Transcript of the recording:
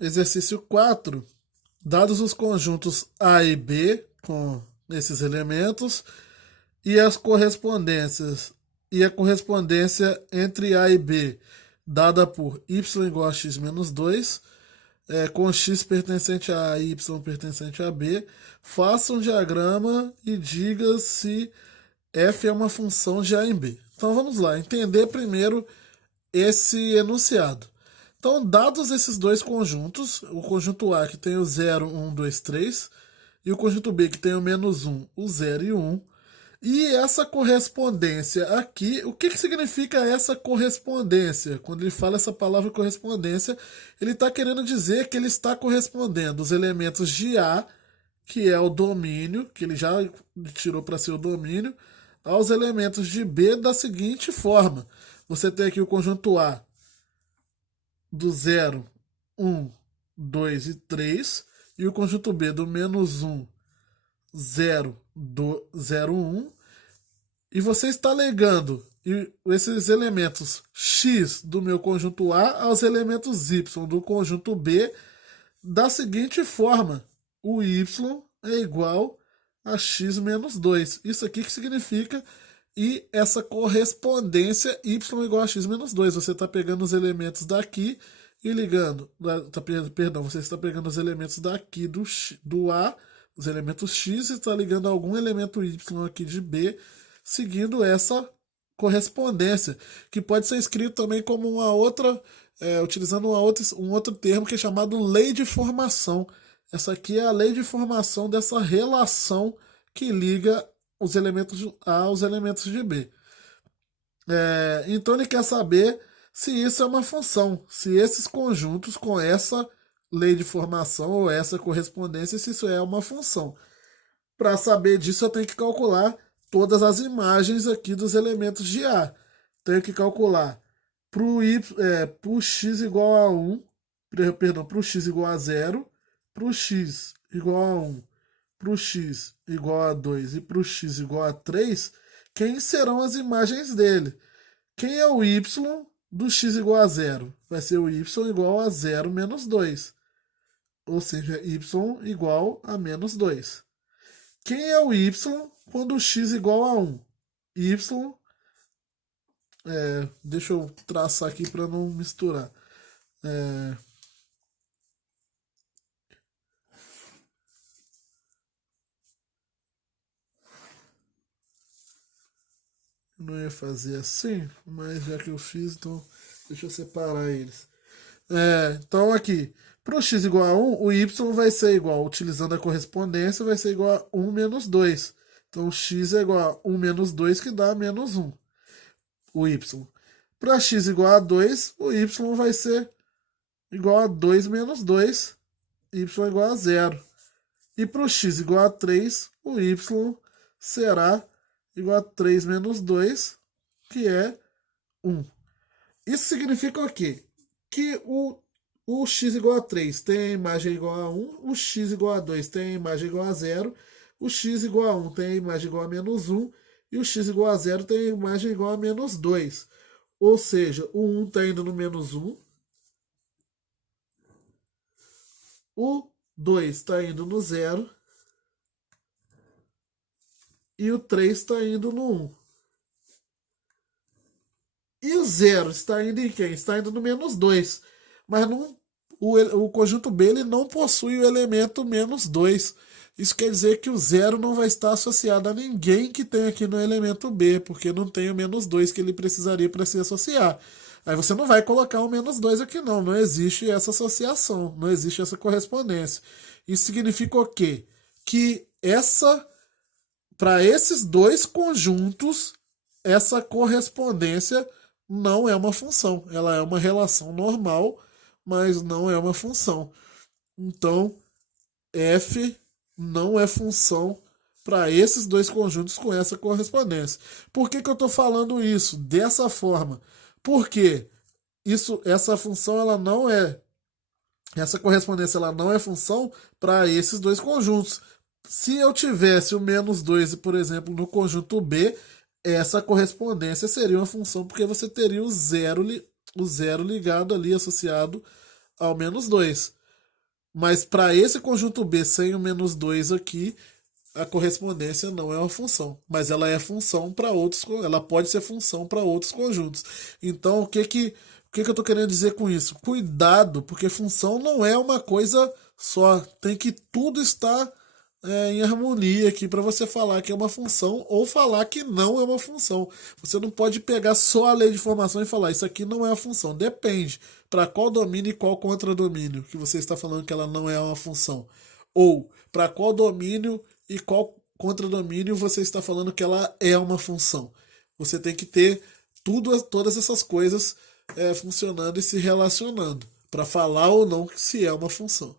Exercício 4. Dados os conjuntos A e B com esses elementos e as correspondências e a correspondência entre A e B dada por y igual a x menos 2, com x pertencente a A e y pertencente a B, faça um diagrama e diga se f é uma função de A em B. Então vamos lá, entender primeiro esse enunciado. Então, dados esses dois conjuntos, o conjunto A que tem o 0, 1, 2, 3, e o conjunto B que tem o menos 1, o 0 e o 1, e essa correspondência aqui, o que significa essa correspondência? Quando ele fala essa palavra correspondência, ele está querendo dizer que ele está correspondendo os elementos de A, que é o domínio, que ele já tirou para ser o domínio, aos elementos de B da seguinte forma. Você tem aqui o conjunto A do 0, 1, 2 e 3, e o conjunto B do menos 1, 0, 0, 1, e você está legando esses elementos x do meu conjunto A aos elementos y do conjunto B da seguinte forma: o y é igual a x menos 2. Isso aqui que significa e essa correspondência y igual a x menos 2. Você está pegando os elementos daqui e ligando. Perdão, você está pegando os elementos daqui do A, os elementos x, e está ligando algum elemento y aqui de B, seguindo essa correspondência, que pode ser escrito também como uma outra, utilizando um outro termo que é chamado lei de formação. Essa aqui é a lei de formação dessa relação que liga os elementos A aos elementos de B. Então ele quer saber se isso é uma função, se esses conjuntos com essa lei de formação ou essa correspondência, se isso é uma função. Para saber disso, eu tenho que calcular todas as imagens aqui dos elementos de A. Tenho que calcular para o x igual a 1, perdão, para o x igual a 0, para o x igual a 1, para o x igual a 2 e para o x igual a 3, quem serão as imagens dele? Quem é o y do x igual a 0? Vai ser o y igual a 0 menos 2. Ou seja, y igual a menos 2. Quem é o y quando o x igual a 1? Y, deixa eu traçar aqui para não misturar. Não ia fazer assim, mas já que eu fiz, então deixa eu separar eles. Então aqui, para o x igual a 1, o y vai ser igual, utilizando a correspondência, vai ser igual a 1 menos 2. Então x é igual a 1 menos 2, que dá menos 1, o y. Para x igual a 2, o y vai ser igual a 2 menos 2, y igual a 0. E para o x igual a 3, o y será igual a 3 menos 2, que é 1. Isso significa o quê? Que o x igual a 3 tem a imagem igual a 1, o x igual a 2 tem a imagem igual a 0, o x igual a 1 tem a imagem igual a menos 1, e o x igual a 0 tem a imagem igual a menos 2. Ou seja, o 1 está indo no menos 1, o 2 está indo no 0, e o 3 está indo no 1. E o 0 está indo em quem? Está indo no menos 2. Mas não, o conjunto B ele não possui o elemento menos 2. Isso quer dizer que o 0 não vai estar associado a ninguém que tem aqui no elemento B, porque não tem o menos 2 que ele precisaria para se associar. Aí você não vai colocar o menos 2 aqui não, não existe essa associação, não existe essa correspondência. Isso significa o quê? Que para esses dois conjuntos, essa correspondência não é uma função. Ela é uma relação normal, mas não é uma função. Então, f não é função para esses dois conjuntos com essa correspondência. Por que eu estou falando isso dessa forma? Porque essa função ela não é essa correspondência ela não é função para esses dois conjuntos. Se eu tivesse o menos 2, por exemplo, no conjunto B, essa correspondência seria uma função, porque você teria o zero ligado ali, associado ao menos 2. Mas para esse conjunto B sem o menos 2 aqui, a correspondência não é uma função, mas ela é função para outros, ela pode ser função para outros conjuntos. Então, o que eu estou querendo dizer com isso? Cuidado, porque função não é uma coisa só, tem que tudo estar em harmonia aqui para você falar que é uma função ou falar que não é uma função. Você não pode pegar só a lei de formação e falar isso aqui não é uma função. Depende para qual domínio e qual contradomínio que você está falando que ela não é uma função. Ou para qual domínio e qual contradomínio você está falando que ela é uma função. Você tem que ter todas essas coisas funcionando e se relacionando para falar ou não se é uma função.